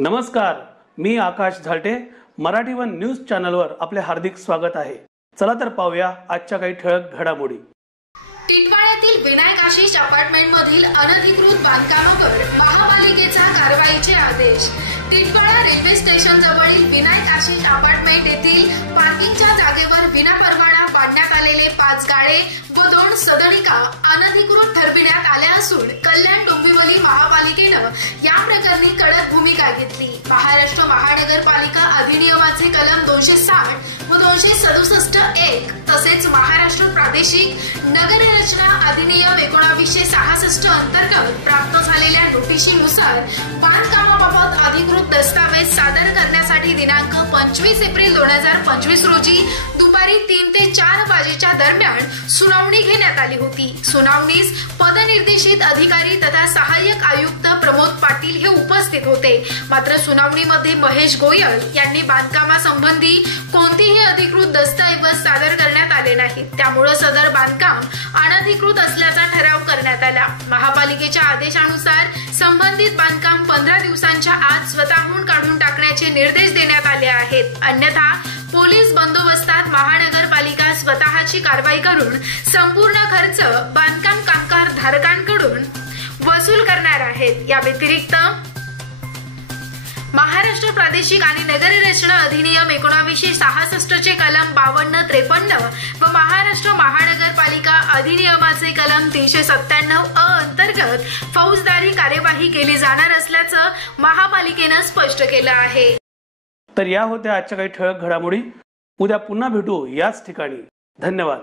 नमस्कार, मी आकाश झालटे. Marathi one news चॅनलवर आपले हार्दिक स्वागत आहे. चला तर पाहूया आजच्या काही ठळक घडामोडी. टिटवाळ्यातील विनायक आशिष अपार्टमेंट मधील अनधिकृत बांधकामावर महापालिकेचा कारवाईचे आदेश. टिटवाळा रेल्वे स्टेशन जवळील विनायक आशिष अपार्टमेंट येथील पार्किंगच्या जागेवर विनापरवाना बांधण्यात आलेले 5 गाळे व 2 सदनिका अनधिकृत ठरविण्यात आल्या असून कल्याण डोंबिवली महापालिकेनं या प्रकरणी कडक भूमिका घेतली. महाराष्ट्र महानगरपालिका अधिनियमाचे कलम 260 व 267(1) तसेच महाराष्ट्र प्रादेशिक नगररचना अधिनियम 1966 अंतर्गत प्राप्त झालेल्या नोटिशीनुसार बांधकामाबाबत अधिकृत दस्तावेज सादर करण्यासाठी दिनांक 25 एप्रिल 2025 रोजी दुपारी 3 ते 4 वाजेच्या दरम्यान सुनावणी घेण्यात आली होती. सुनावणीस पदनिर्देशित अधिकारी तथा सहाय्यक आयुक्त प्रमोद पाटील हे उपस्थित होते. मात्र सुनावणीमध्ये महेश गोयल यांनी बांधकामासंबंधी कोणतेही अधिकृत दस्तऐवज सादर करण्यात आले नाहीत. त्यामुळे सदर बांधकाम अनधिकृत असल्याचा ठराव करण्यात आला. महापालिकेच्या आदेशानुसार संबंधित बांधकाम 15 दिवसांच्या आत स्वतःहून काढून टाकण्याचे निर्देश देण्यात आले आहेत. अन्यथा पोलीस बंदोबस्तात महानगरपालिका स्वतःची कारवाई करून संपूर्ण खर्च बांधकाम कामगार धारकांकडून वसूल करणार आहेत. या व्यतिरिक्त महाराष्ट्र प्रादेशिक आणि नगररचना अधिनियम 1966 चे कलम 52-53 व महाराष्ट्र महानगरपालिका अधिनियमाचे कलम 397(अ) अंतर्गत फौजदारी कार्यवाही केली जाणार असल्याचं महापालिकेनं स्पष्ट केलं आहे. तर या होत्या आजच्या काही ठळक घडामोडी. उद्या पुन्हा भेटू याच ठिकाणी. धन्यवाद.